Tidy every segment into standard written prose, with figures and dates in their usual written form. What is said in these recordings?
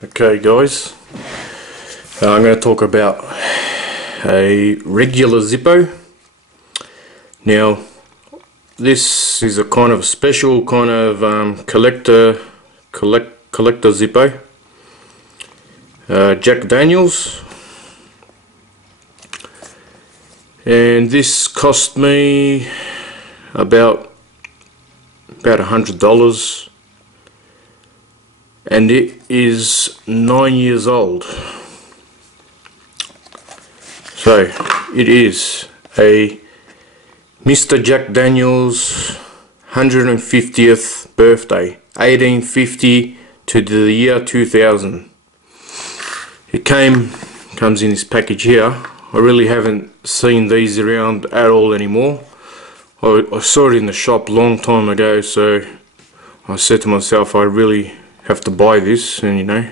Okay guys, I'm going to talk about a regular ZIPPO. Now this is a kind of special kind of collector ZIPPO, Jack Daniels, and this cost me about $100. And it is 9 years old. So it is a Mr. Jack Daniels 150th birthday, 1850 to the year 2000. It comes in this package here. I really haven't seen these around at all anymore. I saw it in the shop long time ago, so I said to myself, I really have to buy this, and you know,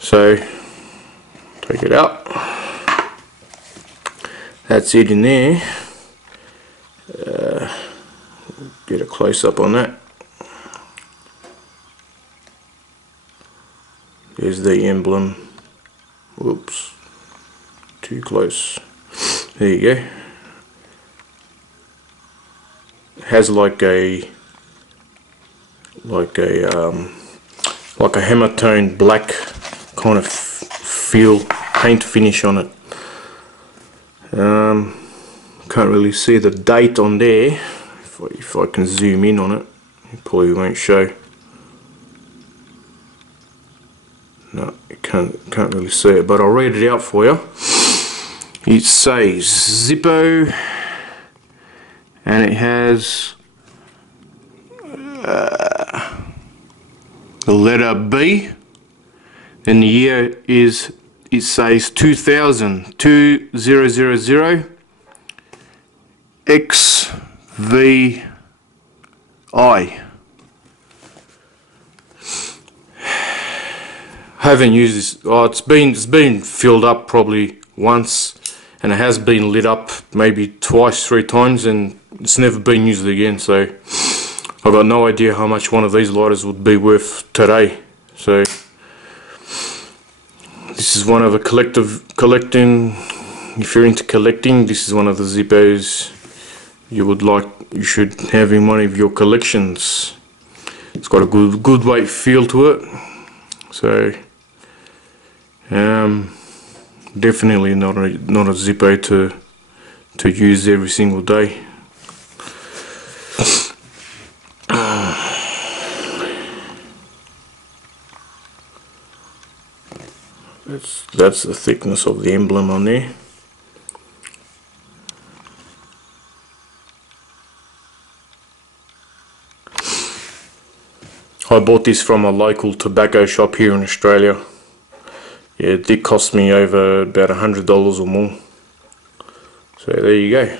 so take it out. That's it in there. Get a close up on that. There's the emblem. Whoops, too close. There you go. It has like a hammer tone black kind of paint finish on it. Can't really see the date on there. If I can zoom in on it, it probably won't show. No, you can't really see it, but I'll read it out for you. It says ZIPPO, and it has the letter B, then the year is, it says 2000 XVI. Haven't used this. Oh, it's been filled up probably once, and it has been lit up maybe twice, 3 times, and it's never been used again. So I've got no idea how much one of these lighters would be worth today. So this is one of the collecting. If you're into collecting, this is one of the ZIPPOs you should have in one of your collections. It's got a good weight feel to it. So definitely not a ZIPPO to use every single day. That's the thickness of the emblem on there. I bought this from a local tobacco shop here in Australia. Yeah, it did cost me over about $100 or more. So there you go.